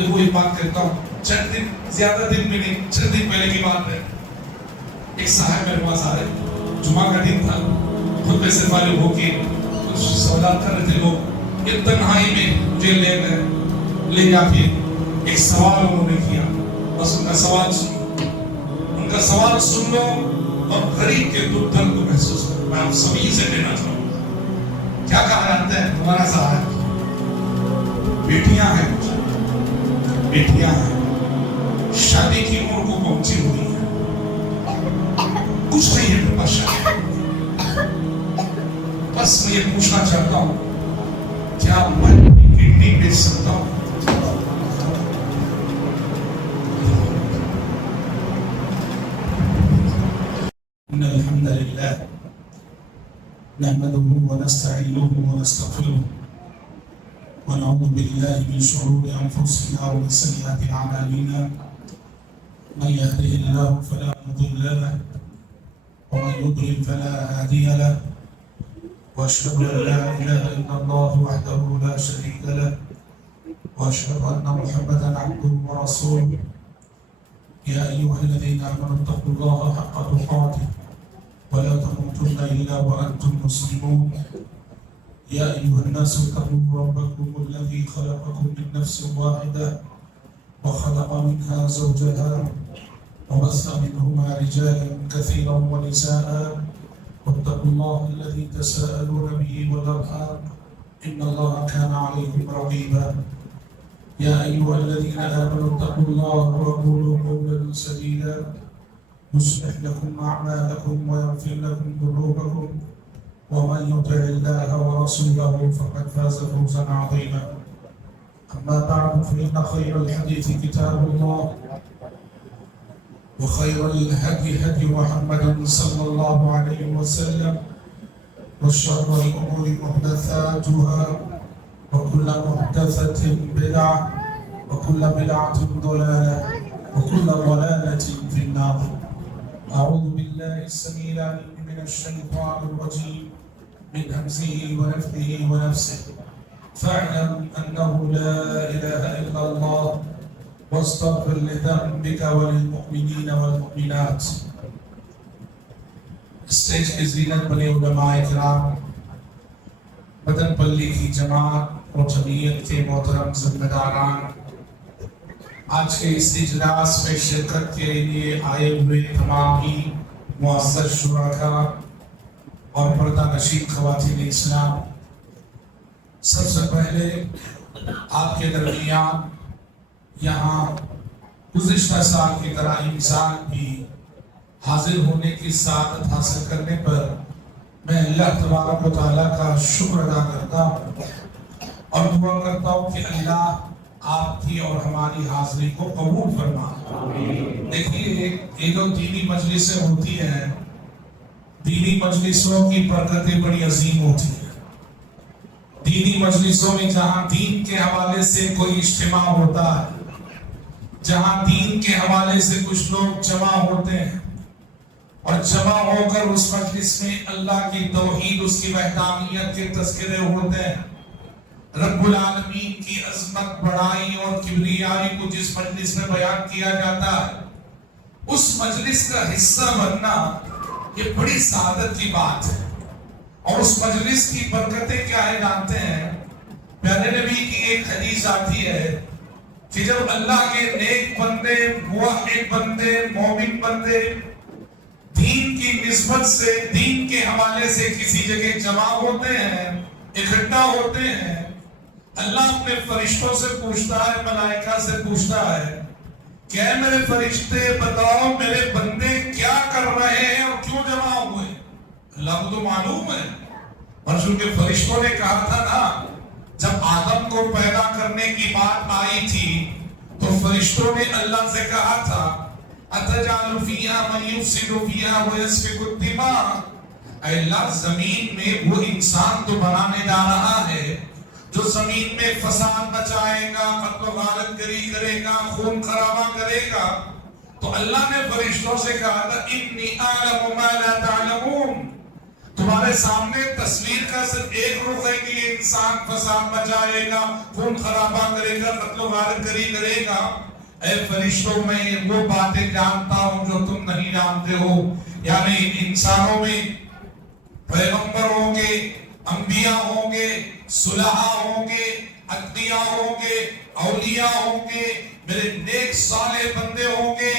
دیکھو ایک بات کہتا ہوں، چند دن، زیادہ دن بھی نہیں، چند دن پہلے کی بات ہے، ایک صاحب میرے پاس آ رہے، جمعہ کا دن تھا، خطبے سے فارغ ہو کے کچھ سوالات کر رہے تھے لوگ، ایک تنہائی میں مجھے لے گئے، لے جا کے ایک سوال انہوں نے کیا، بس ان کا سوال سنو، ان کا سوال سن لو اور غریب کے دکھ درد کو محسوس کرو۔ میں آپ سبھی سے کہنا چاہوں گا، کیا کہا جاتا ہے تمہارا صاحب، بیٹیاں ہیں مجھے، بیٹیاں ہیں، شادی کی عمر کو پہنچی ہوئی ہے، کچھ نہیں ہے میرے پاس شادی، بس میں یہ پوچھنا چاہتا ہوں کیا میں کڈنی بیچ سکتا ہوں؟ ان الحمد للہ نحمده ونستعینه ونستغفره ونعوذ بالله من شرور انفسنا ومن سیئات اعمالنا، من يهده الله فلا مضل له ومن يضلل فلا هادي له، واشهد ان لا اله الا الله وحده لا شريك له، واشهد ان محمدا عبده ورسوله، يا ايها الذين امنوا اتقوا الله حق تقاته ولا تموتن الا وانتم مسلمون، يا ايها الناس اتقوا ربكم الذي خلقكم من نفس واحده وخلق منها زوجها وبث منهما رجالا كثيرا ونساء، واتقوا الله الذي تساءلون به والارحام ان الله كان عليكم رقيبا، يا ايها الذين امنوا اتقوا الله وقولوا قولا سديدا يصلح لكم اعمالكم ويغفر لكم ذنوبكم، ومن يطع الله ورسوله فقد فاز فوزا عظيما، اما بعد فان خير الحديث كتاب الله، وخير الهدي هدي محمد صلى الله عليه وسلم، وشر الامور محدثاتها، وكل محدثة بدعة، وكل بدعة ضلالة، وكل ضلالة في النار. أعوذ بالله السميع العليم من الشيطان الرجيم من همزه ونفثه ونفسه، فاعلم أنه لا إله إلا الله واستغفر لذنبك وللمؤمنين والمؤمنات. اسٹیج کی زینت بنے علماء کرام، مدن پلی کی جماعت اور جمعیت کے محترم ذمہ داران، آج کے اس اجلاس میں شرکت کے لیے آئے ہوئے تمام ہی معزز شرکاء اور پردہ نشین خواتین اسلام، سب سے پہلے آپ کے درمیان یہاں گزشتہ سال کی طرح انسان بھی حاضر ہونے کی سعادت حاصل کرنے پر میں اللہ تبارک و تعالیٰ کا شکر ادا کرتا ہوں اور دعا کرتا ہوں کہ اللہ آپ کی اور ہماری حاضری کو قبول فرمائے۔ دیکھیے یہ جو دینی مجلسیں ہوتی ہیں، دینی مجلسوں کی برکتیں بڑی عظیم ہوتی ہیں۔ دینی مجلسوں میں جہاں دین کے حوالے سے کوئی اجتماع ہوتا ہے، جہاں دین کے حوالے سے کچھ لوگ جمع ہوتے ہیں اور جمع ہو کر اس مجلس میں اللہ کی توحید، اس کی وحدانیت کے تذکرے ہوتے ہیں، رب العالمین کی عظمت، بڑائی اور کبریائی کو جس مجلس میں بیان کیا جاتا ہے، اس مجلس کا حصہ بننا یہ بڑی سعادت کی بات ہے۔ اور اس مجلس کی برکتیں کیا ہے جانتے ہیں؟ پیارے نبی کی ایک حدیث آتی ہے کہ جب اللہ کے نیک بندے، موحد بندے، مومن بندے دین کی نسبت سے، دین کے حوالے سے کسی جگہ جمع ہوتے ہیں، اکٹھا ہوتے ہیں، اللہ اپنے فرشتوں سے پوچھتا ہے، ملائکہ سے پوچھتا ہے کہ اے میرے فرشتے بتاؤ میرے بندے کیا کر رہے ہیں اور کیوں جمع ہوئے؟ اللہ کو تو معلوم ہے، اور چونکہ فرشتوں نے کہا تھا نا، جب آدم کو پیدا کرنے کی بات آئی تھی تو فرشتوں نے اللہ سے کہا تھا اَتَجْعَلُ فِيهَا مَن يُفْسِدُ فِيهَا وَيَسْفِكُ الدِّمَاءَ، اے اللہ زمین میں وہ انسان تو بنانے جا رہا ہے جو زمین میں فساد مچائے گا، قتل و غارت گری کرے گا، خون خرابہ کرے گا۔ تو اللہ نے فرشتوں سے کہا تھا اِنِّي أَعْلَمُ مَا لَا تَعْلَمُونَ، تمہارے سامنے تصویر کا صرف ایک رخ ہے کہ یہ انسان فساد مچائے گا، خون خرابہ کرے گا، قتل و غارت کرے گا۔ اے فرشتوں، میں وہ باتیں جانتا ہوں جو تم نہیں جانتے ہو، یعنی انسانوں میں پیغمبر ہوں گے، انبیاء ہوں گے، صلحاء ہوں گے، اتقیاء ہوں گے، اولیاء ہوں گے، میرے نیک صالح بندے ہوں گے۔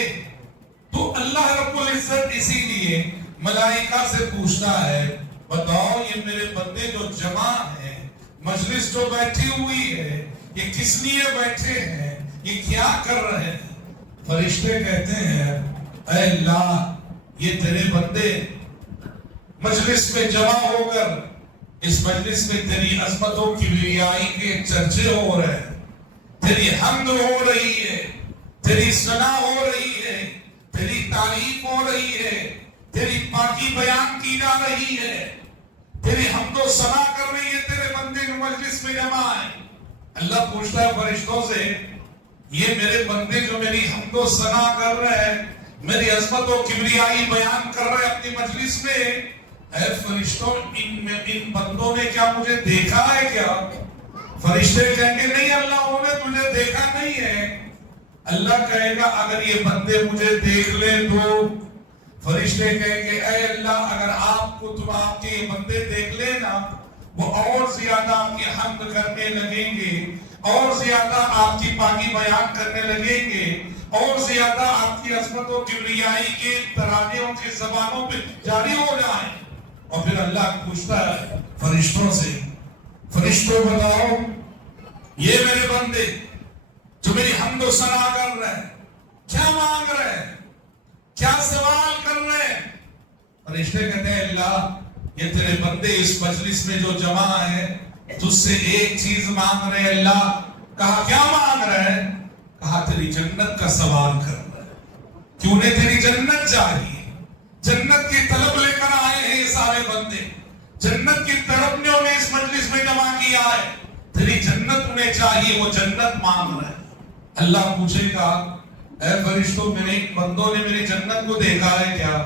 تو اللہ رب العزت اسی لیے ملائکہ سے پوچھتا ہے، بتاؤ یہ میرے بندے جو جمع ہیں، مجلس جو بیٹھی ہوئی ہے، یہ کس لیے بیٹھے ہیں، یہ کیا کر رہے ہیں؟ فرشتے کہتے ہیں، اے اللہ، یہ تیرے بندے مجلس میں جمع ہو کر اس مجلس میں تیری عظمت و کبریائی کے چرچے ہو رہے ہیں، تیری حمد ہو رہی ہے، تیری ثنا ہو رہی ہے، تیری تعریف ہو رہی ہے، تیری پاکی بیان کی جا رہی ہے، تیری حمد و ثنا کر رہی ہے تیرے بندے جو مجلس میں جمع ہے۔ اللہ پوچھتا ہے فرشتوں سے، یہ میرے بندے جو میری حمد و ثنا کر رہے ہیں، میری عظمت و کبریائی بیان کر رہے ہیں اپنی مجلس میں، اے فرشتوں، ان بندوں نے کیا مجھے دیکھا ہے کیا؟ فرشتے کہیں گے نہیں اللہ، انہوں نے تجھے دیکھا نہیں ہے۔ اللہ کہے گا اگر یہ بندے مجھے دیکھ لیں تو؟ فرشتے کہیں گے اے اللہ، اگر آپ کو آپ کے یہ بندے دیکھ لیں نا، وہ اور زیادہ آپ کی حمد کرنے لگیں گے، اور زیادہ آپ کی پاکی بیان کرنے لگیں گے، اور زیادہ آپ کی عظمت و کبریائی کے ترانے ان کی زبانوں پہ جاری ہو جائیں۔ اور پھر اللہ پوچھتا ہے فرشتوں سے، فرشتوں بتاؤ یہ میرے بندے جو میری حمد و ثنا کر رہے ہیں کیا مانگ رہے ہیں، کیا سوال کر رہے ہیں؟ فرشتے کہتے ہیں اللہ، یہ تیرے بندے اس مجلس میں جو جمع ہیں تجھ سے ایک چیز مانگ رہے ہیں اللہ۔ کہا کیا مانگ رہے ہیں؟ کہا تیری جنت کا سوال کر رہے ہیں کہ انہیں تیری جنت چاہیے، جنت کی طلب لے کر آئے ہیں یہ سارے بندے، جنت کی طلب نے انہیں اس مجلس میں جمع کیا ہے، تیری جنت انہیں چاہیے، وہ جنت مانگ رہے ہیں۔ اللہ پوچھے گا اے فرشتوں، میرے ان بندوں نے میری جنت کو دیکھا ہے کیا؟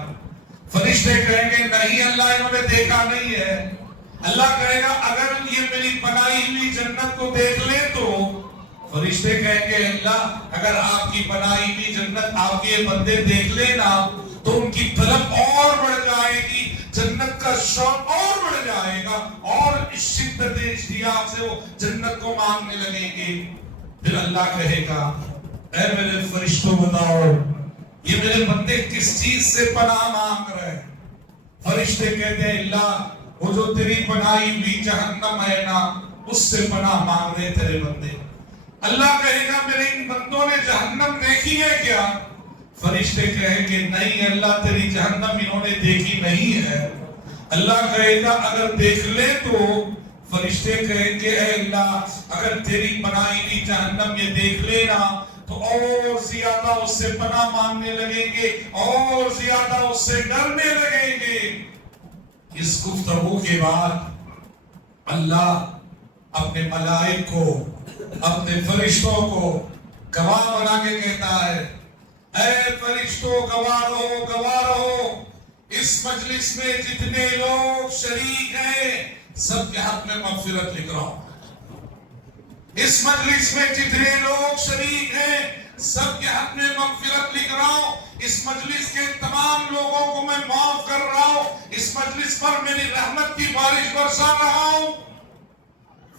فرشتے کہیں گے نہیں اللہ، انہوں نے دیکھا نہیں ہے۔ اللہ کہے گا اگر یہ میری بنائی ہوئی جنت کو دیکھ لے تو؟ فرشتے کہیں گے اللہ، اگر آپ کی بنائی ہوئی جنت آپ کے بندے دیکھ لے نا تو ان کی طلب اور بڑھ جائے گی، جنت کا شوق اور بڑھ جائے گا، اور شدت اشتیاق سے وہ جنت کو مانگنے لگیں گے۔ پھر اللہ کہے گا اے میرے فرشتوں بتاؤ یہ میرے بندے کس چیز سے پناہ مانگ رہے ہیں؟ فرشتے کہتے ہیں اللہ، وہ جو تیری بنائی ہوئی جہنم ہے نا، اس سے پناہ مانگ رہے تیرے بندے۔ اللہ کہے گا میرے ان بندوں نے جہنم دیکھی ہے کیا؟ فرشتے کہیں گے نہیں اللہ، تیری جہنم انہوں نے دیکھی نہیں ہے۔ اللہ کہے گا اگر دیکھ لے تو؟ فرشتے کہیں گے اے اللہ، اگر تیری بنائی ہوئی جہنم یہ دیکھ لینا تو اور زیادہ اس سے پناہ مانگنے لگیں گے، اور زیادہ اس سے ڈرنے لگیں گے۔ اس گفتگو کے بعد اللہ اپنے ملائک کو، اپنے فرشتوں کو گواہ بنا کے کہتا ہے اے فرشتوں گواہ رہو، گواہ رہو، اس مجلس میں جتنے لوگ شریک ہیں سب کے حق میں مغفرت لکھ رہا ہوں۔ اس مجلس میں جتنے لوگ شریک ہیں سب کے حق میں مغفرت لکھ رہا ہوں۔ اس مجلس کے تمام لوگوں کو میں معاف کر رہا ہوں، اس مجلس پر میری رحمت کی بارش برسا رہا ہوں۔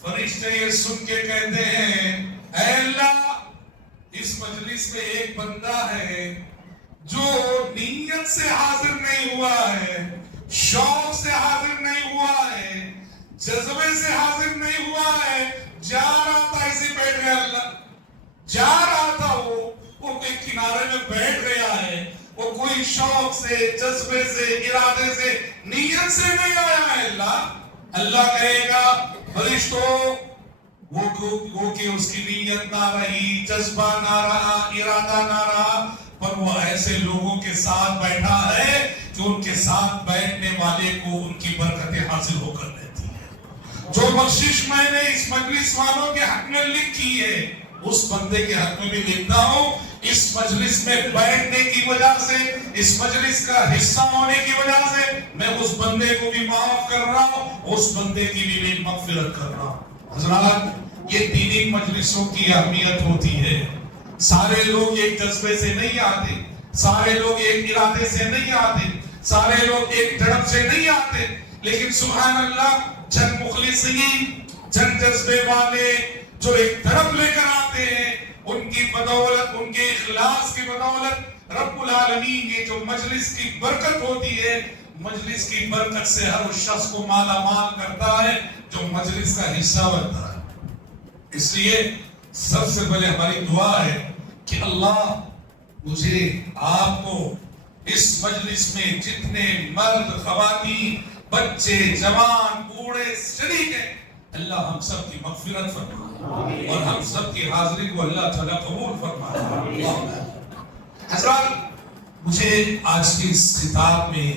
فرشتے یہ سن کے کہتے ہیں اے اللہ، اس مجلس میں ایک بندہ ہے جو نیت سے حاضر نہیں ہوا ہے، شوق سے حاضر نہیں ہوا ہے، جذبے سے حاضر نہیں ہوا ہے، جا رہا تھا ایسے بیٹھ گیا، اللہ جا رہا تھا، وہ کوئی کنارے میں بیٹھ گیا ہے، وہ کوئی شوق سے، جذبے سے، ارادے سے، نیت سے نہیں آیا ہے۔ اللہ کہے گا فرشتوں، وہ کہ اس کی نیت نہ رہی، جذبہ نہ رہا، ارادہ نہ رہا، پر وہ ایسے لوگوں کے ساتھ بیٹھا ہے کہ ان کے ساتھ بیٹھنے والے کو ان کی برکتیں حاصل ہو کر دیتی ہیں۔ جو بخشش میں نے اس مجلس والوں کے حق میں لکھی ہے اس بندے کے حق میں بھی دیکھتا ہوں اس مجلس میں بیٹھنے کی وجہ سے، اس مجلس کا حصہ ہونے کی وجہ سے میں اس بندے کو بھی معاف کر رہا ہوں، اس بندے کی بھی میں مغفرت کر رہا ہوں۔ حضرات، یہ دینی مجلسوں کی اہمیت ہوتی ہے۔ سارے لوگ ایک جذبے سے نہیں آتے، سارے لوگ ایک ارادے سے نہیں آتے، سارے لوگ ایک دھڑک سے نہیں آتے، لیکن سبحان اللہ چند مخلصین، چند جذبے والے جو ایک دھڑک لے کر آتے ہیں، ان کی بدولت، ان کے اخلاص کی بدولت رب العالمین کی جو مجلس کی برکت ہوتی ہے، مجلس کی برکت سے ہر اس شخص کو مالا مال کرتا ہے جو مجلس کا حصہ بنتا ہے۔ اس لیے سب سے پہلے ہماری دعا ہے کہ اللہ مجھے آپ کو اس مجلس میں جتنے مرد، خواتین، بچے، جوان، بوڑھے شریک ہیں، اللہ ہم سب کی مغفرت فرمائے اور ہم سب کی حاضری کو اللہ تعالیٰ قبول فرمائے۔ حضرات، مجھے آج کی اس خطاب میں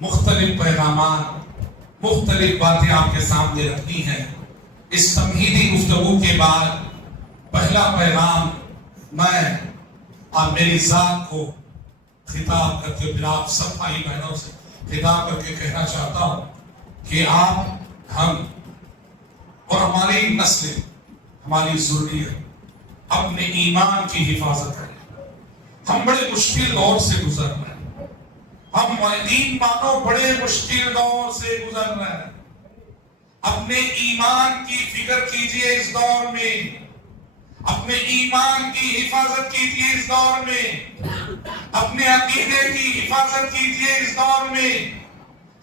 مختلف پیغامات، مختلف باتیں آپ کے سامنے رکھنی ہیں۔ اس تمہیدی گفتگو کے بعد پہلا پیغام میں آپ میری ذات کو خطاب کر کے، پھر آپ سب بھائی بہنوں سے خطاب کر کے کہنا چاہتا ہوں کہ آپ، ہم اور ہماری نسلیں، ہماری ذریت اپنے ایمان کی حفاظت کریں۔ ہم بڑے مشکل دور سے گزر رہے ہیں، ہم دین مانو بڑے مشکل دور سے گزر رہے ہیں۔ اپنے ایمان کی فکر کیجئے اس دور میں، اپنے ایمان کی حفاظت کیجئے اس دور میں، اپنے عقیدے کی حفاظت کیجئے اس دور میں۔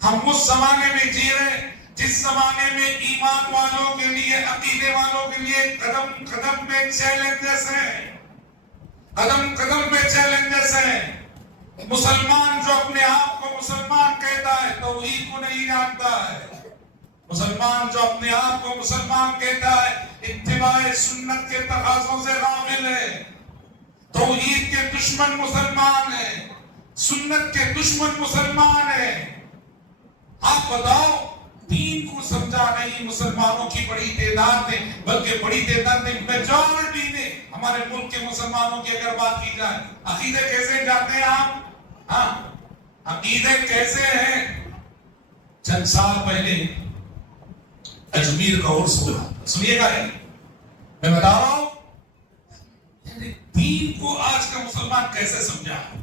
ہم اس زمانے میں جی رہے ہیں جس زمانے میں ایمان والوں کے لیے، عقیدے والوں کے لیے قدم قدم پہ چیلنجز ہیں، قدم قدم پہ چیلنجز ہیں۔ مسلمان جو اپنے آپ کو مسلمان کہتا ہے توحید کو نہیں جانتا ہے، مسلمان جو اپنے آپ کو مسلمان کہتا ہے اتباع سنت کے تقاضوں سے غافل ہے، توحید کے دشمن مسلمان ہے، سنت کے دشمن مسلمان ہے۔ آپ بتاؤ، دین کو سمجھا نہیں مسلمانوں کی بڑی تعداد نے، بلکہ بڑی تعداد نے، میجورٹی نے، ہمارے ملک کے مسلمانوں کی اگر بات کی جائے، عقیدے کیسے جاتے ہیں آپ؟ ہاں، عقیدے کیسے ہیں؟ چند سال پہلے اجمیر کا عرس ہوا، سنیے گا، میں بتا رہا ہوں دین کو آج کا مسلمان کیسے سمجھا ہے،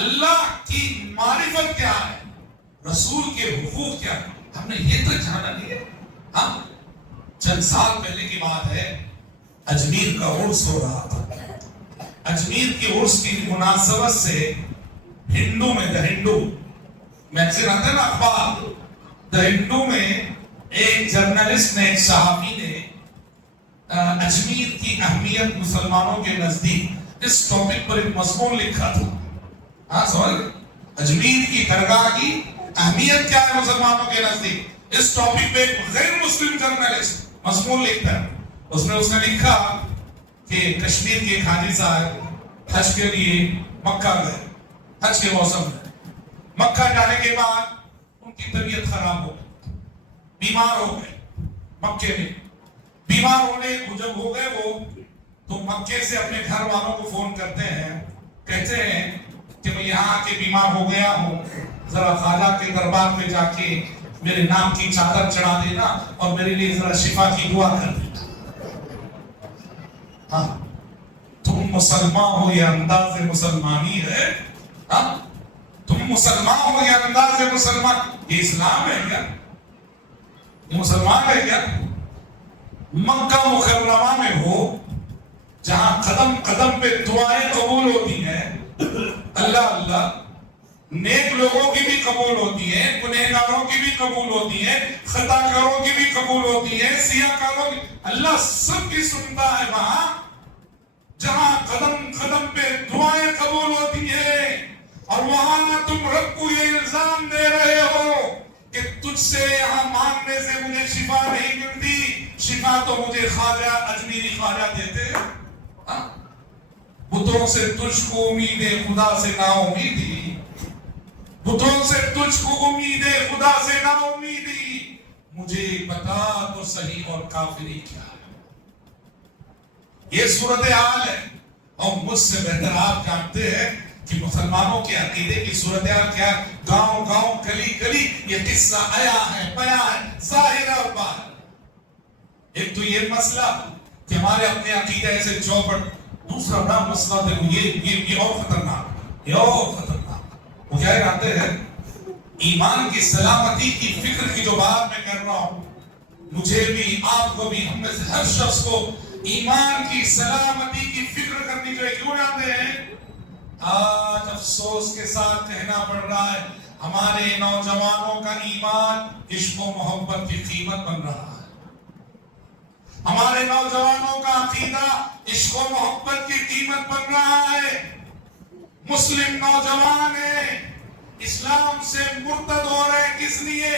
اللہ کی معرفت کیا ہے، رسول کے حقوق کیا ہے، ہم نے یہ تو جانا نہیں ہے۔ ہاں، چند سال پہلے کی بات ہے، اجمیر کا عرس ہو رہا تھا۔ اجمیر کے عرس کی مناسبت سے ہندو میں، دا ہندو میگزین آتا ہے نا، اخبار، دا ہندو میں ایک جرنلسٹ نے، ایک صحافی نے اجمیر کی اہمیت مسلمانوں کے نزدیک اس ٹاپک پر ایک مضمون لکھا تھا۔ ہاں سوال، اجمیر کی درگاہ کی اہمیت کیا ہے مسلمانوں کے نزدیک، اس ٹاپک پہ ایک غیر مسلم جرنلسٹ مضمون لکھتا ہے۔ اس نے لکھا کہ کشمیر کے ایک حاجی صاحب حج کے لیے مکہ گئے، حج کے موسم میں مکہ جانے کے بعد ان کی طبیعت خراب ہو گئی، بیمار ہو گئے۔ مکے میں بیمار ہونے جب ہو گئے وہ، تو مکے سے اپنے گھر والوں کو فون کرتے ہیں، کہتے ہیں کہ میں یہاں کے بیمار ہو گیا ہوں، ذرا خواجہ کے دربار پہ جا کے میرے نام کی چادر چڑھا دینا اور میرے لیے ذرا شفا کی دعا کر دینا۔ ہاں، تم مسلمان ہو، یہ انداز مسلمانی ہے؟ ہاں، تم مسلمان ہو، یہ انداز مسلمان، یہ اسلام ہے کیا؟ یہ مسلمان ہے کیا؟ مکہ مکرمہ میں ہو، جہاں قدم قدم پہ دعائیں قبول ہوتی ہیں، اللہ اللہ، نیک لوگوں کی بھی قبول ہوتی ہیں، گنہگاروں کی بھی قبول ہوتی ہیں، خطا کاروں کی بھی قبول ہوتی ہیں، سیاہ کاروں کی، اللہ سب کی سنتا ہے وہاں جہاں قدم قدم پہ دعائیں قبول ہوتی ہیں۔ اور وہاں تم رب کو یہ الزام دے رہے ہو کہ تجھ سے یہاں مانگنے سے مجھے شفا نہیں ملتی، شفا تو مجھے خواجہ اجمیری خواجہ دیتے ہیں۔ بتوں سے تجھ کو امید خدا سے نا امیدی، بتوں سے تجھ کو امید خدا سے نا امیدی، مجھے بتا تو صحیح اور کافری کیا ہے۔ یہ صورتحال ہے. اور مجھ سے بہتر آپ جانتے ہیں کہ مسلمانوں کے عقیدے کی صورتحال کیا ہے. گاؤں گاؤں گلی گلی یہ قصہ آیا ہے، پیا ہے، ظاہر اور باہر. ایک تو یہ مسئلہ کہ ہمارے اپنے عقیدے سے چوپٹ. دوسرا بڑا مسئلہ دیکھو یہ اور خطرناک، یہ اور خطرناک. وہ کیا کہتے ہیں ایمان کی سلامتی کی فکر کی جو بات میں کر رہا ہوں، مجھے بھی آپ کو بھی ہم میں سے ہر شخص کو ایمان کی سلامتی کی فکر کرنی چاہیے. کیوں جانتے ہیں آج افسوس کے ساتھ کہنا پڑ رہا ہے ہمارے نوجوانوں کا ایمان عشق و محبت کی قیمت بن رہا ہے. ہمارے نوجوانوں کا عقیدہ عشق و محبت کی قیمت بن رہا ہے. مسلم نوجوان ہیں اسلام سے مرتد ہو رہے. کس لیے؟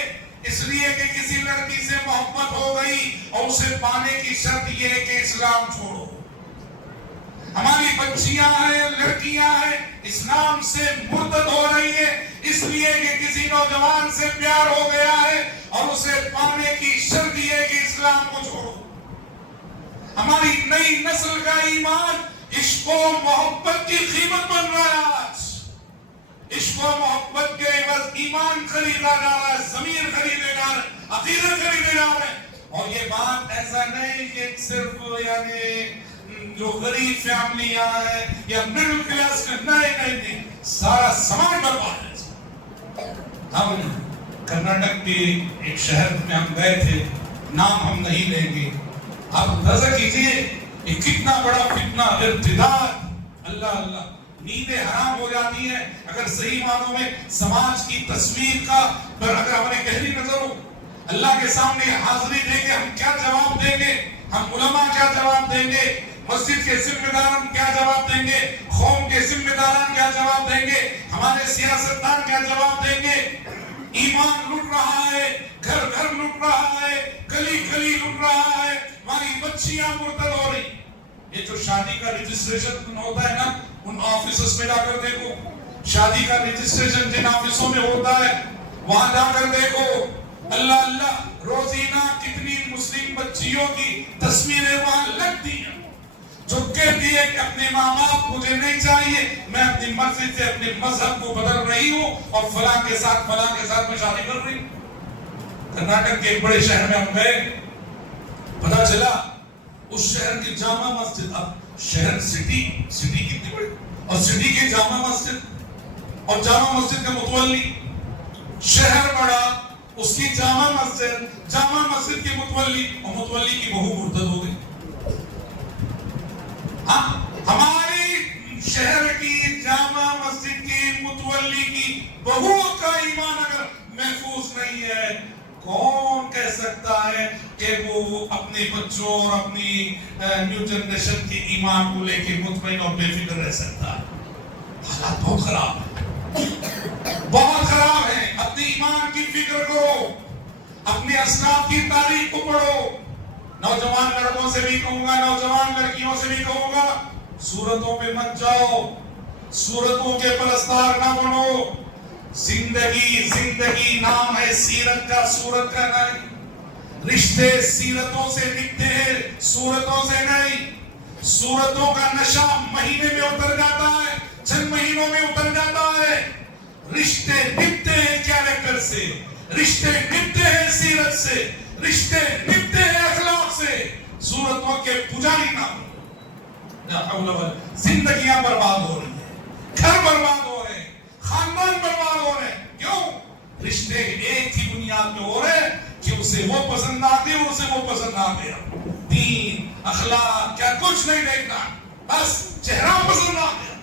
اس لیے کہ کسی لڑکی سے محبت ہو گئی اور اسے پانے کی شرط یہ ہے کہ اسلام چھوڑو. ہماری بچیاں ہیں، لڑکیاں ہیں، اسلام سے مرتد ہو رہی ہے اس لیے کہ کسی نوجوان سے پیار ہو گیا ہے اور اسے پانے کی شرط یہ ہے کہ اسلام کو چھوڑو. ہماری نئی نسل کا ایمان عشق و محبت کی قیمت بن رہا ہے. آج عشق و محبت کے عوض ایمان خریدا جا رہا ہے، ضمیر خریدے جا رہے ہیں، عقیدے خریدے جا رہے ہیں. اور یہ بات ایسا نہیں کہ صرف یعنی جو غریب فیملیاں ہیں یا مڈل کلاس کے، نہیں، سارا سماج برباد ہے. ہم کرناٹک کے ایک شہر میں ہم گئے تھے، نام ہم نہیں لیں گے. آپ اندازہ کیجئے کہ کتنا بڑا فتنہ، ارتداد. اللہ اللہ، نیندیں حرام ہو جاتی ہیں اگر صحیح معنوں میں سماج کی تصویر کا پر اگر ہمیں گہری نظر ہو. اللہ کے سامنے حاضری دیں گے، ہم کیا جواب دیں گے؟ ہم علماء کیا جواب دیں گے؟ مسجد کے ذمہ داران کیا جواب دیں گے؟ قوم کے ذمہ داران کیا جواب دیں گے؟ ہمارے سیاستدان کیا جواب دیں گے؟ ایمان لٹ رہا ہے، گھر گھر لٹ رہا ہے، گلی گلی لٹ رہا ہے، ہماری بچیاں مرتد ہو رہی. یہ جو شادی کا رجسٹریشن ہوتا ہے نا، ان آفیسز میں جا کر دیکھو، شادی کا رجسٹریشن جن آفیسوں میں ہوتا ہے وہاں جا کر دیکھو. اللہ اللہ، روزینہ کتنی مسلم بچیوں کی تصویریں وہاں لگتی ہیں جو کہتی ہے کہ اپنے ماں باپ مجھے نہیں چاہیے، میں اپنی مرضی سے اپنے مذہب کو بدل رہی ہوں اور فلاں کے ساتھ میں شادی کر رہی ہوں. کرناٹک کے ایک بڑے شہر میں ہم گئے، پتا چلا اس شہر کی جامع مسجد، اب شہر سٹی کتنی بڑی، اور سٹی کی جامع مسجد اور جامع مسجد کے متولی. شہر بڑا، اس کی جامع مسجد کی متولی، اور متولی کی بہو مرتد ہو گئی. ہماری شہر کی جامع مسجد کی متولی کی بہو کا ایمان اگر محفوظ نہیں ہے، کون کہہ سکتا ہے کہ وہ اپنے بچوں اور اپنی نیو جنریشن کی ایمان کو لے کے مطمئن اور بے فکر رہ سکتا ہے؟ حالات بہت خراب ہیں، بہت خراب ہیں. اپنی ایمان کی فکر کرو، اپنے اسلاف کی تاریخ کو پڑھو. نوجوان لڑکوں سے بھی کہوں گا، نوجوان لڑکیوں سے بھی کہوں گا، صورتوں پہ مت جاؤ، صورتوں کے پرستار نہ بنو. زندگی نام ہے سیرت کا، صورت کا نہیں. رشتے سیرتوں سے نکتے ہیں، صورتوں سے نہیں. صورتوں کا نشہ مہینے میں اتر جاتا ہے، چند مہینوں میں اتر جاتا ہے. رشتے نکتے ہیں کیریکٹر سے، رشتے نکتے ہیں سیرت سے، رشتے نکتے ہیں اخلاق سے. صورتوں کے پجاری نہ ہو. زندگیاں برباد ہو رہی ہیں، گھر برباد ہو رہے ہیں، خاندان برباد ہو رہے ہیں. کیوں؟ رشتے ایک ہی بنیاد پہ ہو رہے ہیں کہ اسے وہ پسند آتے اور اسے وہ پسند آتے. دین اخلاق کیا کچھ نہیں دیکھنا، بس چہرہ پسند آتے.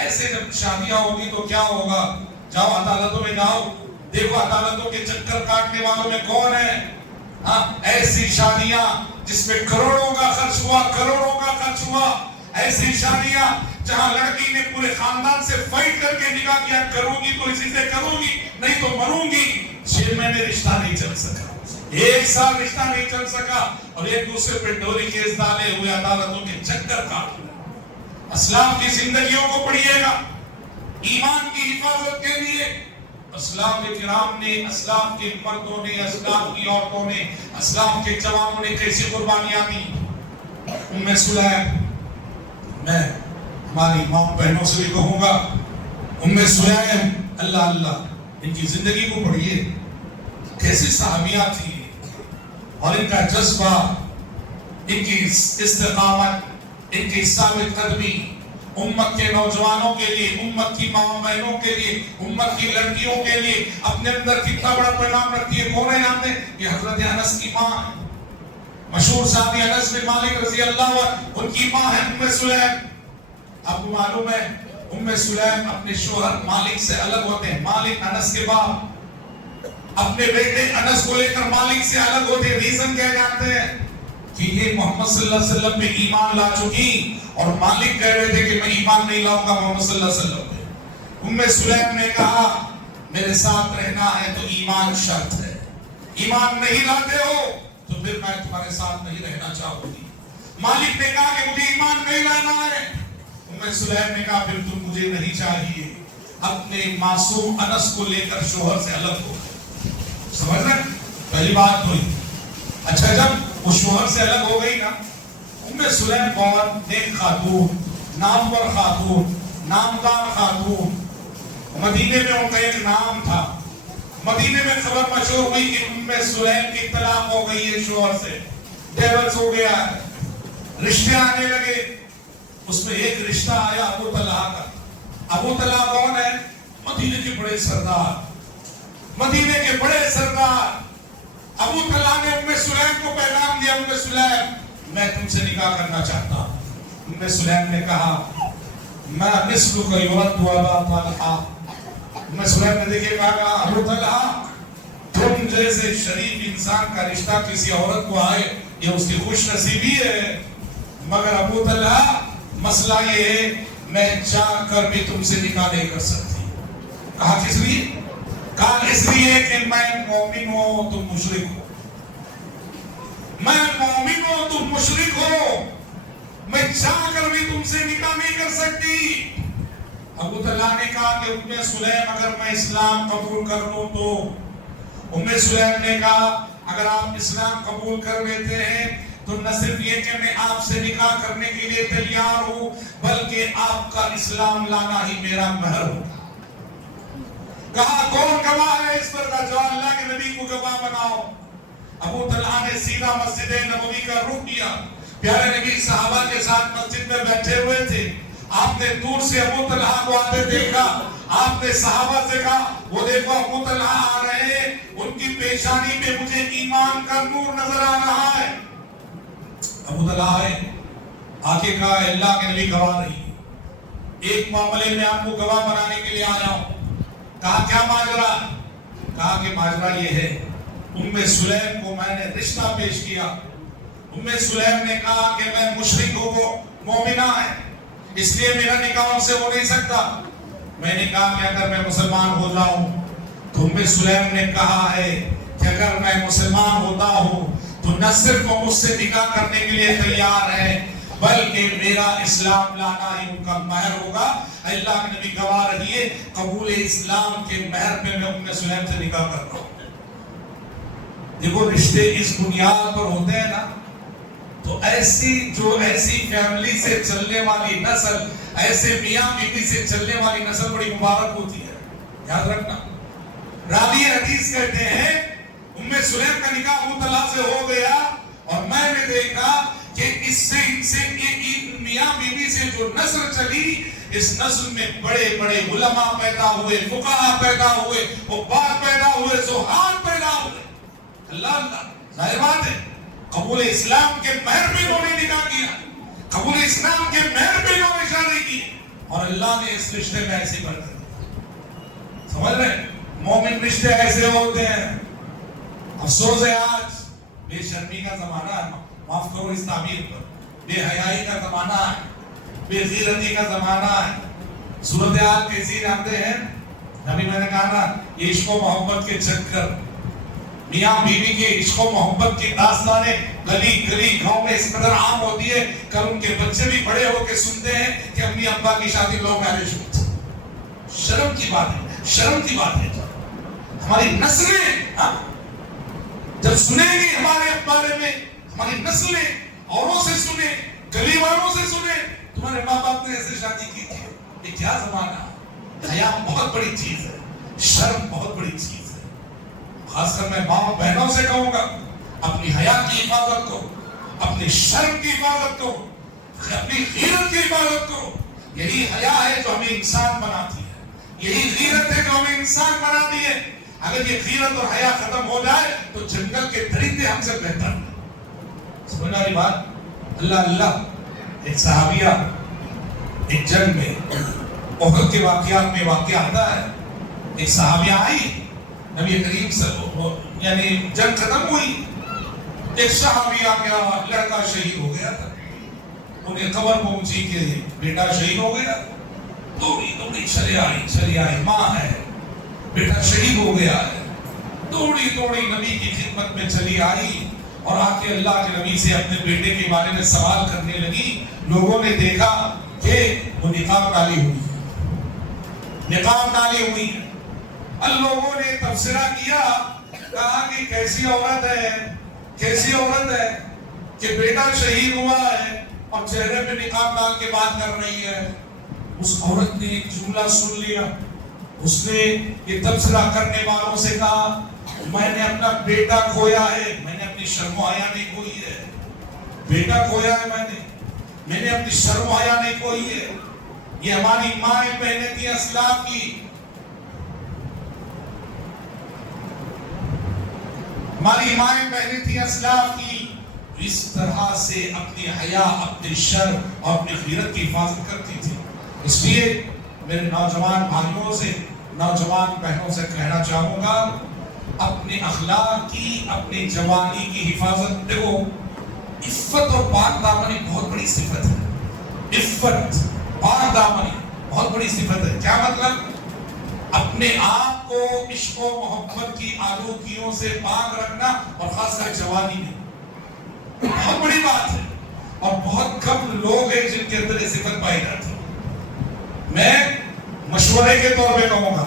ایسے جب شادیاں ہوگی تو کیا ہوگا؟ جاؤ عدالتوں میں جاؤ، دیکھو عدالتوں کے چکر کاٹنے والوں میں کون ہے. ایسی شادیاں جس میں کروڑوں کا خرچ ہوا، ایسی شادیاں جہاں لڑکی نے پورے خاندان سے فائٹ کر کے نکاح کیا، کروں گی تو اسی سے کروں گی، نہیں تو مروں گی. 6 مہینے رشتہ نہیں چل سکا، 1 سال رشتہ نہیں چل سکا، اور ایک دوسرے پہ ڈوری کیس ڈالے ہوئے عدالتوں کے چکر کاٹ. اسلام کی زندگیوں کو پڑھیے گا. ایمان کی حفاظت کے لیے اسلام کے کرام نے، اسلام کے مردوں نے، اسلام کی عورتوں نے، اسلام کے جوانوں نے کیسی قربانیاں دی. ام سلیم، میں ہماری ماں بہنوں سے بھی کہوں گا، ام سلیم اللہ اللہ، ان کی زندگی کو پڑھیے، کیسی صحابیہ تھی اور ان کا جذبہ، ان کی استقامت، ان کی ثابت قدمی امت کے نوجوانوں کے لیے، امت کی ماں بہنوں کے لیے، امت کی لڑکیوں کے لیے اپنے اندر کتنا بڑا پیغام رکھتی ہے۔ کون ہے یہاں پہ؟ یہ حضرت انس کی ماں، مشہور صحابی انس بن مالک رضی اللہ عنہ، ان کی ماں ہے ام سلیم۔ آپ کو معلوم ہے ام سلیم اپنے شوہر مالک سے الگ ہوتے ہیں، مالک انس کے باپ اپنے بیٹے انس کو لے کر مالک سے الگ ہوتے ہیں۔ ریزن کیا جانتے ہیں؟ کہ یہ محمد صلی اللہ علیہ وسلم پہ ایمان لا چکی اور مالک کہہ رہے تھے کہ میں ایمان نہیں لاؤں گا محمد صلی اللہ علیہ وسلم پہ۔ ام سلیم نے کہا میرے ساتھ رہنا ہے تو ایمان شرط ہے، ایمان نہیں لاتے ہو تو پھر میں تمہارے ساتھ نہیں رہنا چاہوں گی۔ مالک نے کہا کہ مجھے ایمان نہیں لانا ہے، ام سلیم نے کہا پھر تم مجھے نہیں چاہیے، اپنے معصوم انس کو لے کر شوہر سے الگ ہو۔ سمجھ رہے؟ پہلی بات ہوئی۔ اچھا جب وہ شوہر سے الگ ہو گئی نا، ام سلیم بہت نیک خاتون، نامور خاتون، نامدار خاتون، مدینے میں ان کا ایک نام تھا۔ مدینے میں خبر مشہور ہوئی کہ ام سلیم کی طلاق ہو گئی ہے شوہر سے، ڈیورس ہو گیا ہے، رشتے آنے لگے۔ اس میں ایک رشتہ آیا ابو طلحہ کا۔ ابو طلحہ کون ہے؟ مدینے کے بڑے سردار، مدینے کے بڑے سردار۔ ابو طلحہ نے ام سلیم کو پیغام دیا، ام سلیم میں تم سے نکاح کرنا چاہتا ہوں۔ ام سلیم نے کہا میں مثلک یرد ابا طلحہ۔ ام سلیم نے دیکھے کہا ابو طلحہ تم جیسے شریف انسان کا رشتہ کسی عورت کو آئے یہ اس کی خوش نصیبی ہے، مگر ابو طلحہ مسئلہ یہ ہے میں چاہ کر بھی تم سے نکاح نہیں کر سکتی۔ کہا کس لیے؟ کہا اس لیے کہ میں مومن ہوں تم مشرک ہو، میں مومن ہوں تم مشرک ہو، میں چاہ کر بھی تم سے نکاح نہیں کر سکتی۔ ابو طلحہ نے کہا کہ ام سلیم اگر میں اسلام قبول کر لوں تو؟ ام سلیم نے کہا اگر آپ اسلام قبول کر لیتے ہیں تو نہ صرف یہ کہ میں آپ سے نکاح کرنے کے لیے تیار ہوں بلکہ آپ کا اسلام لانا ہی میرا مہر ہوگا۔ کہا کون گواہ ہے اس پر؟ جو اللہ کے نبی کو گواہ بناؤ۔ ابو طلحہ نے سیدھا مسجد نبوی کا رخ کیا، پیارے نبی صحابہ کے ساتھ مسجد میں بیٹھے ہوئے تھے، آپ نے دور سے ابو طلحہ کو آتے دیکھا، آپ نے صحابہ سے کہا وہ دیکھو ابو طلحہ آ رہے ہیں، ان کی پیشانی پہ مجھے ایمان کا نور نظر آ رہا ہے۔ ابو طلحہ آئے، آکے کہا اللہ کے نبی گواہ نہیں، ایک معاملے میں آپ کو گواہ بنانے کے لیے آیا ہوں۔ کہا کیا ماجرا؟ کہا کہ ماجرا یہ ہے ام سلیم کو میں نے رشتہ پیش کیا، ام سلیم نے کہا کہ میں مشرک ہوں، وہ مومنہ ہے، اس لیے میرا نکاح ان سے ہو نہیں سکتا۔ میں نے کہا کہ اگر میں مسلمان ہو جاؤں تو ام سلیم نے کہا ہے کہ اگر میں مسلمان ہوتا ہوں تو نہ صرف وہ مجھ سے نکاح کرنے کے لیے تیار ہے بلکہ میرا اسلام لانا ہی ان کا مہر ہوگا۔ اللہ کے نبی گواہ رہیے قبول اسلام کے مہر پہ میں ام سلیم سے نکاح کرتا ہوں۔ دیکھو رشتے اس بنیاد پر ہوتے ہیں نا، تو ایسی فیملی سے چلنے والی نسل، ایسے میاں بیوی سے چلنے والی نسل بڑی مبارک ہوتی ہے، یاد رکھنا۔ راوی حدیث کہتے ہیں ام سلیم کا نکاح ابو طلحہ سے ہو گیا اور میں نے دیکھا کہ اس سے میاں بیوی سے جو نسل چلی، اس نسل میں بڑے بڑے علماء پیدا ہوئے، فقہاء پیدا ہوئے، عباد پیدا ہوئے، زہاد پیدا ہوئے۔ اللہ اللہ، ظاہر بات ہے قبول اسلام کے مہر پہ انہوں نے نکاح کیا، قبول اسلام کے مہر پہ انہوں نے شادی کی اور اللہ نے اس رشتے میں ایسی برکت دی۔ سمجھ رہے ہیں؟ مومن رشتے ایسے ہوتے ہیں۔ افسوس ہے آج بے شرمی کا زمانہ ہے، معاف کرو اس تعبیر پر، بے حیائی کا زمانہ ہے، بے غیرتی کا زمانہ ہے۔ صورتحال کیسی جانتے ہیں؟ ابھی میں نے کہا نا یہ عشق و محبت کے چکر، میاں بیوی کے عشق و محبت کی داستانیں گلی گلی گاؤں میں اس قدر عام ہوتی ہے کہ ان کے بچے بھی بڑے ہو کے سنتے ہیں کہ امی ابا کی شادی لو میرج ہوئی تھی۔ شرم کی بات ہے، شرم کی بات ہے۔ ہماری نسلیں جب سنیں گی ہمارے بارے میں، ہماری نسلیں اوروں سے سنیں گلی والوں سے سنے تمہارے ماں باپ نے ایسے شادی کی تھی. یہ کیا زمانہ ہے. حیا بہت بڑی چیز ہے, شرم بہت بڑی چیز ہے. خاص کر میں ماں بہنوں سے کہوں گا اپنی حیا کی حفاظت کرو, اپنی شرم کی حفاظت کرو, اپنی غیرت کی حفاظت کرو. یہی حیا ہے جو ہمیں انسان بناتی ہے, یہی غیرت ہے جو ہمیں انسان بناتی ہے. اگر یہ غیرت اور حیا ختم ہو جائے تو جنگل کے درندے ہم سے بہتر ہیں. سمجھ آئی بات. اللہ اللہ. ایک صحابیہ ایک جنگ میں احد کے واقعات میں واقعہ آتا ہے. ایک صحابیہ آئی نبی کریم سے, یعنی جنگ ختم ہوئی, ایک صحابیہ کا لڑکا شہید ہو گیا تھا. انہیں خبر پہنچی کہ بیٹا شہید ہو گیا. دوڑی دوڑی چلی آئی, ماں ہے, بیٹا شہید ہو گیا ہے. دوڑی دوڑی نبی کی خدمت میں چلی آئی اور آ کے اللہ کے نبی سے اپنے بیٹے کے بارے میں سوال کرنے لگی. لوگوں نے دیکھا کہ وہ نقاب ڈالی ہوئی ہے, نقاب ڈالی ہوئی ہے. اب لوگوں نے تبصرہ کیا, کہا کہ کیسی عورت ہے, کیسی عورت ہے کہ بیٹا شہید ہوا ہے اور چہرے پہ نقاب ڈال کے بات کر رہی ہے. اس عورت نے ایک جملہ سن لیا. اس نے یہ تبصرہ کرنے والوں سے کہا میں نے اپنا بیٹا کھویا ہے, میں نے اپنی شرم و حیا نہیں کھوئی ہے. بیٹا کھویا ہے میں نے اپنی شرم و حیا نہیں کھوئی ہے. یہ ہماری مائیں بہنیں تھی اسلاف کی, ہماری مائیں بہنیں تھی اسلاف کی, اس طرح سے اپنی حیا, اپنی شرم اور اپنی غیرت کی حفاظت کرتی تھی. اس لیے میرے نوجوان بھائیوں سے, نوجوان بہنوں سے کہنا چاہوں گا اپنے اخلاق کی, اپنی جوانی کی حفاظت. دیکھو عفت اور پاک دامنی بہت بڑی صفت ہے. عفت, پاک دامنی بہت بڑی صفت ہے. کیا مطلب؟ اپنے آپ کو عشق و محبت کی آلودگیوں سے پاک رکھنا, اور خاص کر جوانی میں بہت بڑی بات ہے. اور بہت کم لوگ ہیں جن کے اندر یہ صفت پائی جاتی ہے. میں مشورے کے طور پہ کہوں گا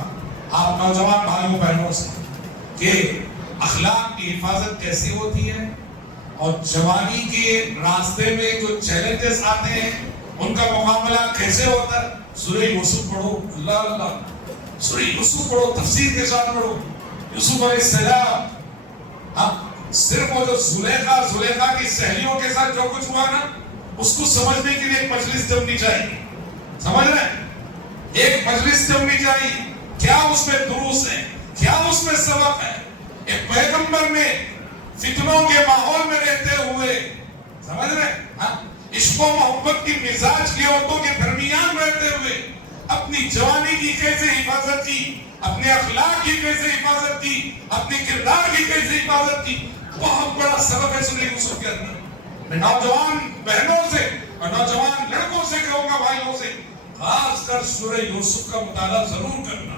آپ نوجوان بھائیوں بہنوں سے کہ اخلاق کی حفاظت کیسی ہوتی ہے اور جوانی کے راستے میں جو چیلنجز آتے ہیں ان کا مقابلہ کیسے ہوتا ہے. سورہ یوسف پڑھو, اللہ اللہ, سورہ یوسف پڑھو, تفسیر کے ساتھ پڑھو. یوسف علیہ السلام, صرف وہ جو زلیخا کی سہیلیوں کے ساتھ جو کچھ ہوا نا, اس کو سمجھنے کے لیے ایک مجلس جمنی چاہیے. سمجھ رہے ہیں, ایک مجلس جمنی چاہیے. کیا اس میں دروس ہے, کیا اس میں سبق ہے. ایک پیغمبر نے فتنوں کے ماحول میں رہتے ہوئے, سمجھ رہے ہیں, عشق و محبت کی مزاج کی عورتوں کے درمیان رہتے ہوئے اپنی جوانی کی کیسے حفاظت کی, اپنے اخلاق کی کیسے حفاظت کی, اپنے کردار کی کیسے حفاظت کی. بہت بڑا سبق ہے سورہ یوسف کے اندر. میں نوجوان بہنوں سے اور نوجوان لڑکوں سے کہوں گا, بھائیوں سے, خاص کر سورہ یوسف کا مطالعہ ضرور کرنا,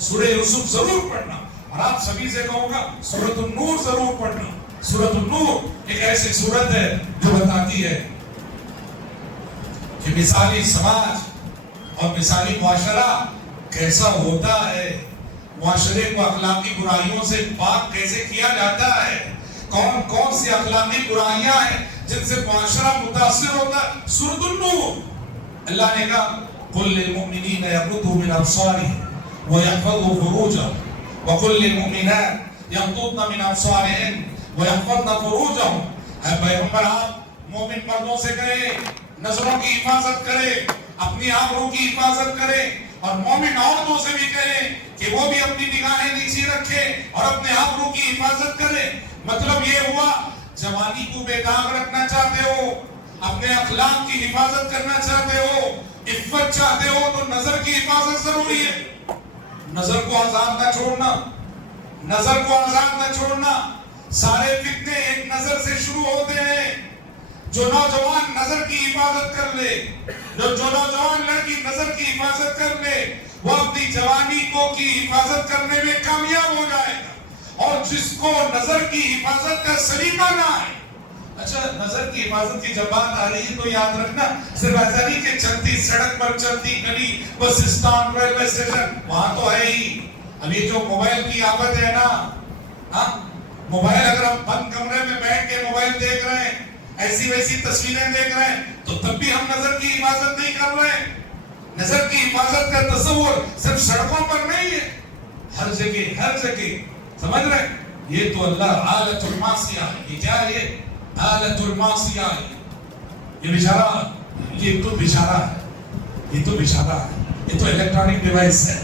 سورہ یوسف ضرور پڑھنا. اور آپ سبھی سے کہوں گا سورۃ النور ضرور پڑھنا. سورۃ النور ایک ایسی سورت ہے جو بتاتی ہے کہ مثالی سماج اور مثالی معاشرہ کیسا ہوتا ہے, معاشرے کو اخلاقی برائیوں سے پاک کیسے کیا جاتا ہے, کون کون سی اخلاقی برائیاں ہیں جن سے معاشرہ متاثر ہوتا ہے. سورۃ النور اللہ نے کہا قل للمؤمنین یغضوا من ابصارهم ويحفظوا فروجهم وقل للمؤمنات یغضضن من ابصارهن ويحفظن فروجهم. اے پیغمبر آپ مومن مردوں سے کہیں نظروں کی حفاظت کرے, اپنی آنکھوں کی حفاظت کرے, اور مومن عورتوں سے بھی کہیں کہ وہ بھی اپنی نگاہیں نیچی رکھے اور اپنے آبرو کی حفاظت کرے. مطلب یہ ہوا جوانی کو بے داغ رکھنا چاہتے ہو, اپنے اخلاق کی حفاظت کرنا چاہتے ہو, عفت چاہتے ہو تو نظر کی حفاظت ضروری ہے. نظر کو آزاد نہ چھوڑنا, نظر کو آزاد نہ چھوڑنا. سارے فتنے ایک نظر سے شروع ہوتے ہیں. جو نوجوان نظر کی حفاظت کر لے, جو نوجوان لڑکی نظر کی حفاظت کر لے, وہ اپنی جوانی کو کی حفاظت کرنے میں کامیاب ہو جائے گا. اور جس کو نظر کی حفاظت کا سلیقہ نہ ہے, اچھا نظر کی حفاظت کی جب بات آ رہی ہے تو یاد رکھنا صرف ایسا نہیں کہ چلتی سڑک پر, چلتی گلی, بس اسٹانڈ, ریلوے اسٹیشن, وہاں تو ہے ہی. اب یہ جو موبائل کی آفت ہے نا, موبائل اگر ہم بند کمرے میں بیٹھ کے موبائل دیکھ رہے ہیں, ایسی ویسی تصویریں دیکھ رہے ہیں تو تب بھی ہم نظر کی حفاظت نہیں کر رہے ہیں. نظر کی حفاظت کا تصور صرف سڑکوں پر نہیں ہے، ہر جگہ ہر جگہ. سمجھ رہے ہیں؟ یہ تو اللہ آلت المعصیہ ہے. یہ کیا ہے؟ یہ آلت المعصیہ ہے. یہ بشارہ، یہ تو بشارہ ہے، یہ تو بشارہ ہے. یہ تو الیکٹرانک ڈیوائس ہے.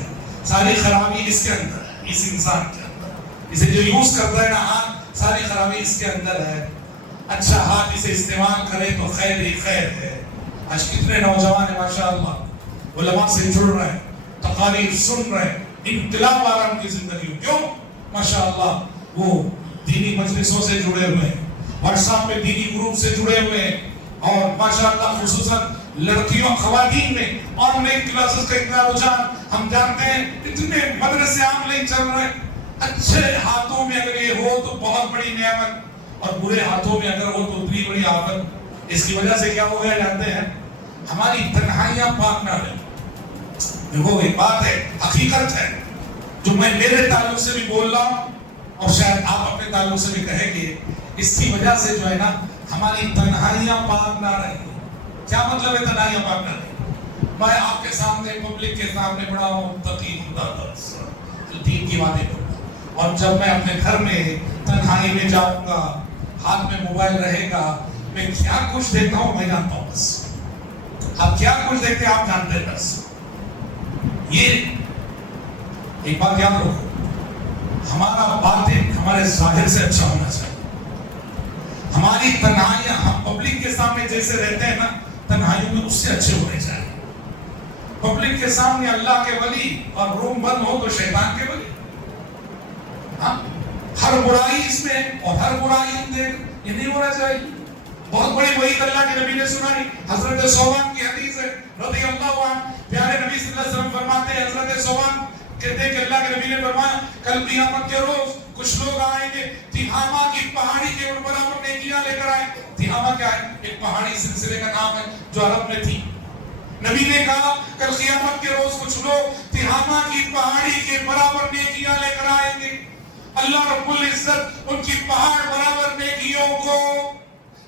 ساری خرابی اس کے اندر ہے، اس انسان کے اندر. اسے جو یوز کرتا ہے نا ہاتھ، ساری خرابی اس کے اندر ہے. اچھا ہاتھ اسے استعمال کرے تو خیر ہی خیر ہے. آج کتنے نوجوان ہیں ماشاءاللہ علماء سے جڑ رہے ہیں، تقاریر سن رہے ہیں، انقلاب آ رہا ہے ان کی زندگی میں. کیوں؟ ماشاءاللہ وہ دینی مجلسوں سے جڑے ہوئے ہیں، واٹس ایپ پہ دینی گروپ سے جڑے ہوئے ہیں، اور ماشاءاللہ خصوصاً لڑکیوں خواتین میں آن لائن کلاسز کا اتنا رجحان. ہم جانتے ہیں اتنے مدرسے آن لائن چل رہے ہیں. اچھے ہاتھوں میں اگر یہ ہو تو بہت بڑی نعمت، اور برے ہاتھوں میں اگر ہو تو اتنی بڑی آفت. اس کی وجہ سے کیا ہو گیا جانتے ہیں؟ ہماری تنہائیاں پاک نہ رہیں. دیکھو ایک بات ہے، حقیقت ہے جو میں میرے تعلق سے بھی بول رہا ہوں اور شاید آپ اپنے تعلق سے بھی کہیں گے. اس کی وجہ سے جو ہے نا ہماری تنہائیاں پاک نہ رہیں. کیا مطلب ہے تنہائیاں پاک نہ رہیں؟ میں آپ کے سامنے پبلک کے سامنے پڑھا ہوں تقی خدا درس جو دین کی باتیں پڑھا، اور جب میں اپنے گھر میں تنہائی میں جاؤں گا، ہاتھ میں موبائل رہے گا، میں کیا کچھ دیکھتا ہوں میں جانتا ہوں. بس آپ کیا کچھ دیکھتے ہیں آپ جانتے ہیں. بس یہ ایک بات یاد رکھو، ہمارا باطن ہمارے ظاہر سے اچھا ہونا چاہیے. ہماری تنہائیاں، ہم پبلک کے سامنے جیسے رہتے ہیں نا، تنہائیوں میں اس سے اچھے ہونے چاہیے. پبلک کے سامنے اللہ کے ولی اور روم بند ہو تو شیطان کے ولی. ہاں ہر برائی اس میں ہے، اور ہر برائی ہم دیکھ، یہ نہیں ہونا چاہیے. بہت بڑی وعید اللہ کے نبی نے سنائی. حضرت صوبان کی حدیث ہے رضی اللہ عنہ. پیارے نبی صلی اللہ علیہ وسلم فرماتے ہیں، حضرت صوبان کہتے ہیں کہ اللہ کے نبی نے فرمایا کل قیامت کے روز کچھ لوگ آئیں گے تہامہ کی پہاڑی کے اوپر اپنے نیکیاں لے کر آئے. تہامہ کیا ہے؟ ایک پہاڑی سلسلے کا نام ہے جو عرب میں تھی. نبی نے کہا کل قیامت کے روز کچھ لوگ تہامہ کی پہاڑی کے برابر نیکیاں لے کر آئیں گے. اللہ رب العزت ان کی پہاڑ برابر نیکیوں کو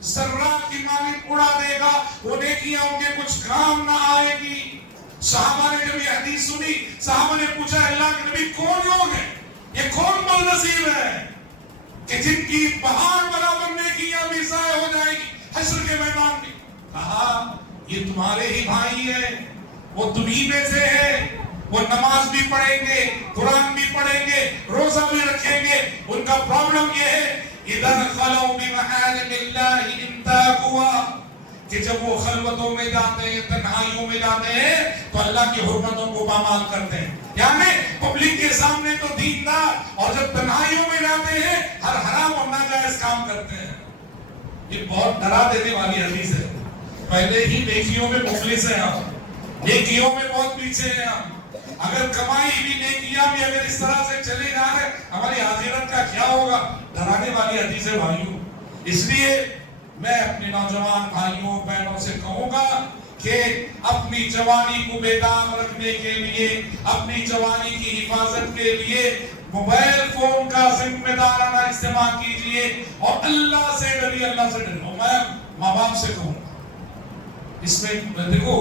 ذرات کی مانند اڑا دے گا. وہ نیکیاں ان کے کچھ کام نہ آئے گی. صحابہ نے جب یہ حدیث سنی، صحابہ نے پوچھا اللہ کے نبی کون لوگ ہیں، یہ کون بدنصیب ہے کہ جن کی پہاڑ برابر نیکیاں بھی ضائع ہو جائیں گی حشر کے میدان میں؟ کہا یہ تمہارے ہی بھائی ہیں، وہ تمہیں میں سے ہے. وہ نماز بھی پڑھیں گے، قرآن بھی پڑھیں گے، روزہ بھی رکھیں گے. ان کا پرابلم یہ ہے اذا خلوا بمحارم اللہ انتهكوا، کہ جب وہ خلوتوں میں جاتے ہیں، تنہائیوں میں جاتے ہیں تو اللہ کی حرمتوں کو پامال کرتے ہیں. یعنی پبلک کے سامنے تو دیندار، اور جب تنہائیوں میں جاتے ہیں ہر حرام اور ناجائز کام کرتے ہیں. یہ بہت ڈرا دینے والی حدیث ہے. پہلے ہی نیکیوں میں مفلس ہیں ہم، نیکیوں میں بہت پیچھے ہیں ہم. اگر کمائی بھی نیکیاں بھی اگر اس طرح سے چلے جا رہے ہماری آخرت کا کیا ہوگا؟ ڈرانے والی حدیث ہے بھائیوں. اس لیے میں اپنے نوجوان بھائیوں بہنوں سے کہوں گا کہ اپنی جوانی کو بیدار رکھنے کے لیے، اپنی جوانی کی حفاظت کے لیے موبائل فون کا ذمہ دارانہ استعمال کیجئے اور اللہ سے ڈریے، اللہ سے ڈریے. میں ماں باپ سے کہوں گا اس میں دیکھو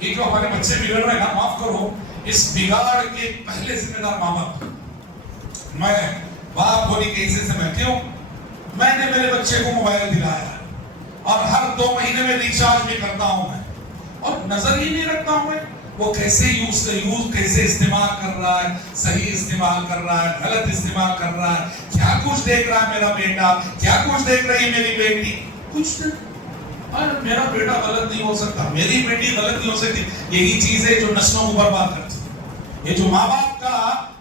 یہ جو ہمارے بچے بگڑ رہے ہیں نا، معاف کرو، اس بگاڑ کے پہلے ذمہ دار ماں باپ. میں باپ ہونے کے حصے سے میں کیوں، میں نے میرے بچے کو موبائل دلایا ہے اور ہر 2 مہینے میں ریچارج بھی کرتا ہوں میں، اور نظر ہی نہیں رکھتا ہوں میں وہ کیسے یوز کیسے استعمال کر رہا ہے، صحیح استعمال کر رہا ہے، غلط استعمال کر رہا ہے، کیا کچھ دیکھ رہا ہے میرا بیٹا، کیا کچھ دیکھ رہی ہے میری بیٹی. کچھ نہیں. میرا بیٹا غلط نہیں ہو سکتا، میری بیٹی غلط نہیں ہو سکتی. یہی چیز ہے جو نسلوں کو برباد کرتی ہے. یہ جو ماں باپ کا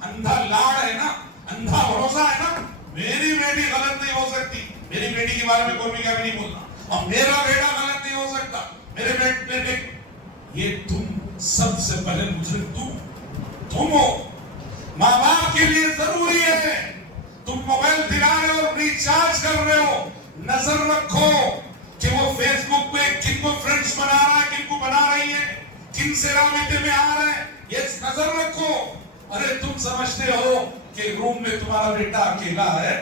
اندھا لاڑ ہے نا، اندھا بھروسہ ہے نا، میری بیٹی غلط نہیں ہو سکتی، میری بیٹی کے بارے میں کوئی بھی کیا بھی نہیں بولنا، اور میرا بیٹا غلط نہیں ہو سکتا، میرے بیٹے. یہ تم سب سے پہلے مجرم تم ہو. ماں باپ کے لیے ضروری ہے تم موبائل دلا رہے ہو، ریچارج کر رہے ہو، نظر رکھو کہ وہ فیس بک پہ کن کو فرینڈز بنا رہا ہے، کن کو بنا رہی ہے، کن سے رابطے میں آ رہا ہے، یہ نظر رکھو. ارے تم سمجھتے ہو کہ روم میں تمہارا بیٹا اکیلا ہے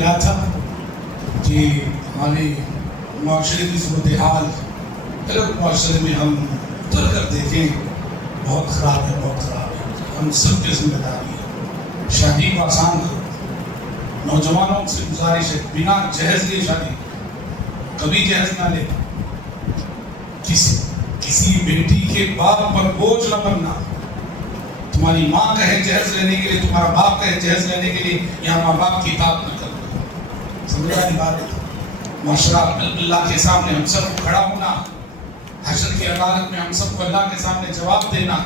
کہہ تھا کہ ہماری معاشرے کی صورتحال الگ معاشرے میں ہم اتر کر دیکھیں بہت خراب ہے، بہت خراب ہے. ہم سب کی ذمہ داری ہے. شادی کو آسان کرو. نوجوانوں سے گزارش ہے بنا جہیز لیے شادی کبھی جہیز نہ لے. کسی بیٹی کے باپ پر بوجھ نہ بننا. تمہاری ماں کہے جہیز لینے کے لیے، تمہارا باپ کہے جہیز لینے کے لیے، یا ماں باپ کی اطاعت نہ کرنا. سمجھ رہی بات ہے؟ معاشرہ اللہ کے سامنے ہم سب کو کھڑا ہونا، حشر کی عدالت میں ہم سب کو اللہ کے سامنے جواب دینا.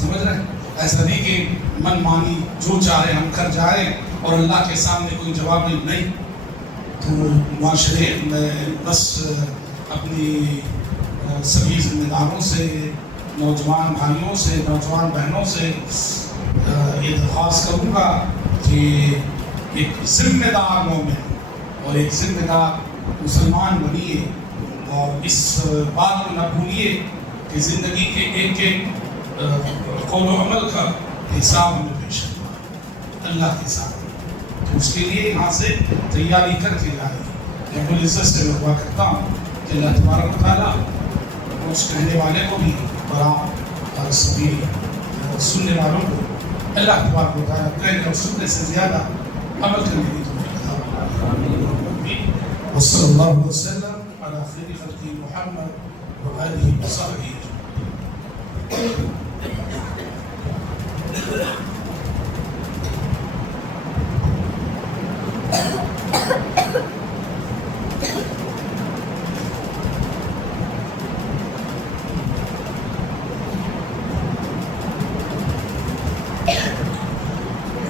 سمجھ رہے ہیں؟ ایسا نہیں کہ من مانی جو چاہے ہم کر جائیں اور اللہ کے سامنے کوئی جواب نہیں. تو معاشرے میں بس اپنی سبھی ذمہ داروں سے، نوجوان بھائیوں سے، نوجوان بہنوں سے یہ درخواست کروں گا کہ ایک ذمہ دار مومن اور ایک ذمہ دار مسلمان بنیے، اور اس بات کو نہ بھولیے کہ زندگی کے ایک ایک قول و عمل کا حساب ہمیں پیش کرنا اللہ کے ساتھ. تو اس کے لیے یہاں سے تیاری کر کے جائیں. رب العزت سے میں دعا کرتا ہوں کہ اللہ تبارک و تعالیٰ اس کہنے والے کو بھی اور سبھی سننے والوں کو اللہ تبارک و تعالیٰ کہنے اور سننے سے زیادہ عمل کرنے کی توفیق عطا فرمائے. وصلی اللہ وسلم علی خیر خلق محمد وآلہ وصحبہ.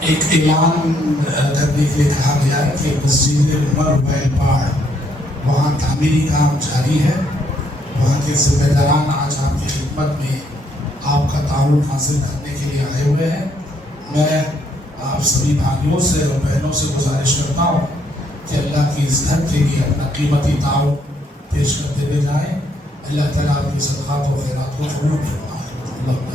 ایک اعلان کرنے کے لیے کہا گیا کہ مسجد عمر ویل پاڑ وہاں تعمیری کام جاری ہے. وہاں کے ذمہ داران آج آپ کی خدمت میں آپ کا تعاون حاصل کرنے کے لیے آئے ہوئے ہیں. میں آپ سبھی بھائیوں سے اور بہنوں سے گزارش کرتا ہوں کہ اللہ کی اس گھر کے لیے اپنا قیمتی تعاون پیش کرتے ہوئے جائیں. اللہ تعالیٰ آپ کی صدقات و خیرات کو قبول فرمائے. اللہ